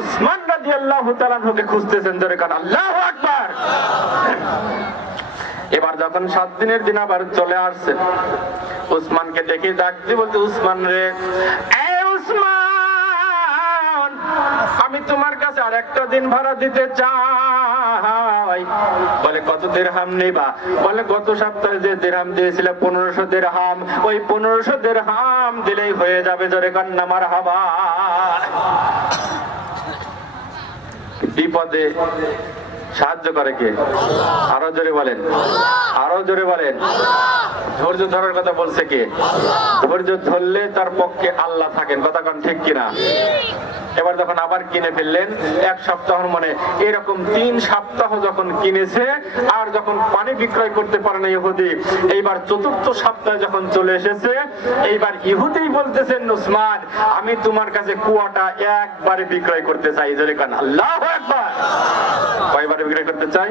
উসমান রাদিয়াল্লাহু তাআলা আনহুকে খুঁজতেছেন, জোরে কান আল্লাহু আকবার। এবার যখন 7 দিনের দিন আবার চলে আসছে, উসমানকে ডেকে ডাকতে বলতে, উসমান রে, এ উসমান, আমি তোমার কাছে আর একটা দিন ভাড়া দিতে চাই। বলে কত দিরহাম নিবা? বলে গত সপ্তাহে যে দিরহাম দিয়েছিল 1500 দিরহাম, ওই 1500 দিরহাম দিলেই হয়ে যাবে, জোরে কান না মারহাবা। বিপদে সাহায্য করে কে? আরো জোরে বলেন, আরো জোরে বলেন। ধৈর্য ধরার কথা বলছে কে? ধৈর্য ধরলে তার পক্ষে আল্লাহ থাকেন, কথা কান ঠিক কিনা? এবার যখন আবার কিনে ফেললেন, 1 সপ্তাহের মনে এরকম 3 সপ্তাহ যখন কিনেছে, আর যখন পানি বিক্রয় করতে পারে না ইহুদি, এইবার 4র্থ সপ্তাহে যখন চলে এসেছে, এইবার ইহুদি বলতেছেন, উসমান, আমি তোমার কাছে কুয়াটা একবারে বিক্রয় করতে চাই, জোরে কান আল্লাহু আকবার। কয়বারে বিক্রয় করতে চাই?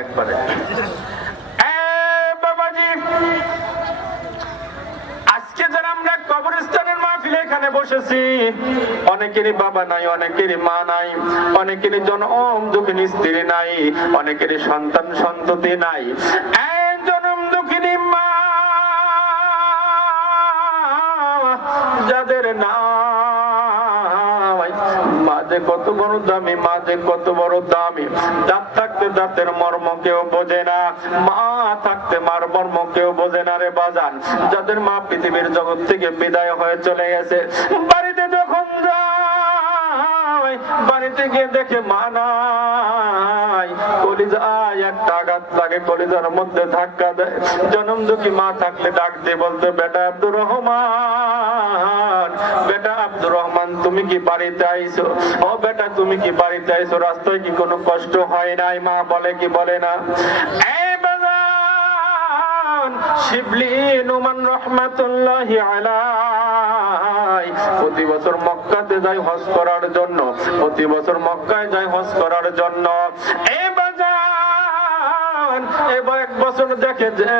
একবারে। বাবাজি, আজকে যারা আমরা কবরস্থানের মাহফিলে এখানে বসেছি, অনেকেরই বাবা নাই, অনেকেরই মা নাই, অনেকেরই জনম দুঃখিনী স্ত্রী নাই, অনেকেরই সন্তান সন্ততি নাই। জনম দুঃখিনী মা যাদের না, মাঝে কত বড় দামি, মাঝে কত বড় দামি। দাঁত থাকতে দাঁতের মর্ম কেউ বোঝে না, মা থাকতে মার মর্ম কেউ বোঝে না রে বাজান। যাদের মা পৃথিবীর জগৎ থেকে বিদায় হয়ে চলে গেছে, বাড়িতে যখন যায়, বাড়িতে গিয়ে দেখে মা নাই, কলিজায় একটা আঘাত লাগে, কলিজার মধ্যে ধাক্কা দেয়। জনম দুঃখী মা থাকলে ডাক দিয়ে বলতো, বেটা আব্দুর রহমান, বেটা আব্দুর রহমান, তুমি কি বাড়িতে আইছো? ও বেটা, তুমি কি বাড়িতে আইছো? রাস্তায় কি কোনো কষ্ট হয় নাই? মা বলে কি বলে না? শিবলি নোমান রহমাতুল্লাহি আলাইহি প্রতি বছর মক্কাতে যায় হজ করার জন্য, প্রতি বছর মক্কায় যায় হজ করার জন্য। এবার 1 বছর দেখে যে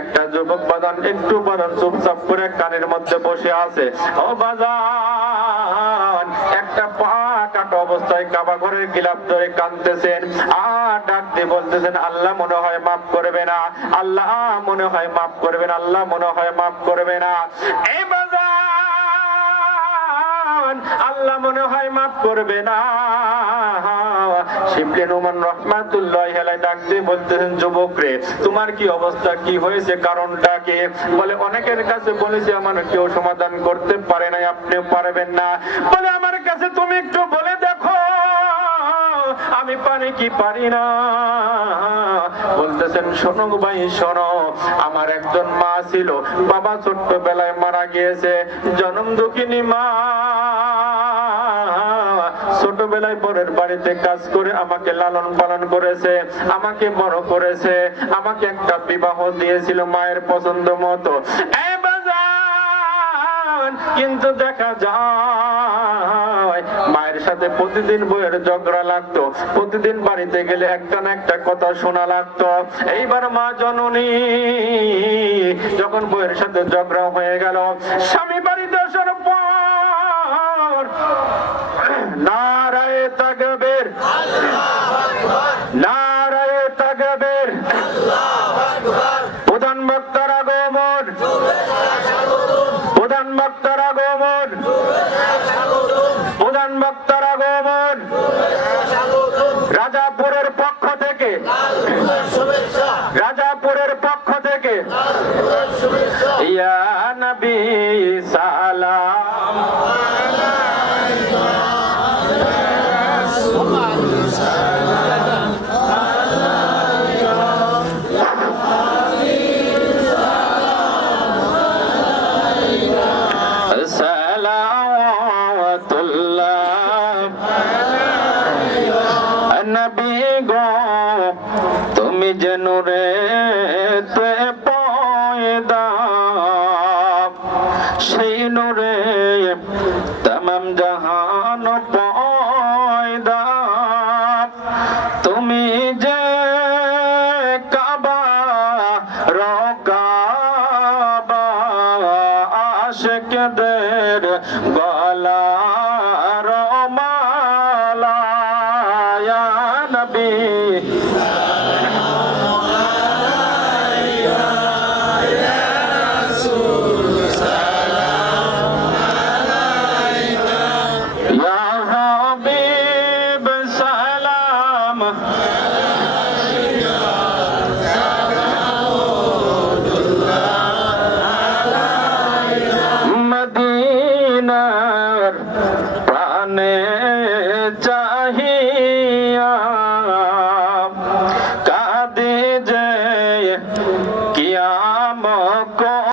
একটা যুবক বাজান একটু বাজান চুপচাপ করে কানের মধ্যে বসে আছে। ও বাজান, একটা পা কাটা অবস্থায় কাবা ঘরের গিলাফ ধরে কাঁদতেছেন, আর ডাক দিয়ে বলতেছেন, আল্লাহ মনে হয় মাফ করবে না, আল্লাহ মনে হয় মাফ করবে না, আল্লাহ মনে হয় মাফ করবে না। এই বাজান, আল্লাহ মনে হয় মাফ করবে না। শিবলি নোমান রহমাতুল্লাহি আলাইহি ডাক দিয়ে বলতেছেন, যুবক রে, তোমার কি অবস্থা, কি হয়েছে, কারণটা কি? বলে, অনেকের কাছে বলেছি, আমার কেউ সমাধান করতে পারে নাই, আপনিও পারবেন না। বলে, আমার কাছে তুমি একটু বলে দেখো, আমি পারি কি পারি না। বলতেছেন, শোনো ভাই শোনো, আমার একজন মা ছিল, বাবা ছোট্টবেলায় মারা গিয়েছে, জনম দুঃখিনী মা। ছোটবেলায় পরের বাড়িতে কাজ করে আমাকে লালন পালন করেছে, আমাকে বড় করেছে, আমাকে একটা বিবাহ দিয়েছিল মায়ের পছন্দ মতো। কিন্তু দেখা যায় মায়ের সাথে প্রতিদিন বইয়ের ঝগড়া লাগতো, প্রতিদিন বাড়িতে গেলে একটা না একটা কথা শোনা লাগতো। এইবার মা জননী যখন বইয়ের সাথে ঝগড়া হয়ে গেল, স্বামী বাড়িতে আসার পর নারায়ে তাকবীর, নারায়ে তাকবীর, প্রধান বক্তার আগমন, প্রধান বক্তার আগমন, প্রধান বক্তার আগমন, রাজাপুরের পক্ষ থেকে, রাজাপুরের পক্ষ থেকে, ইয়া নবী সালাম তুমি যে নূরে তে পয়দা, সেই নূরে तमाम জাহান পয়দা। তুমি যে কাবা রকাবা আশিকদের গলার হাবিব ইয়া হাবিব সালাম মদিনার প্রাণে চা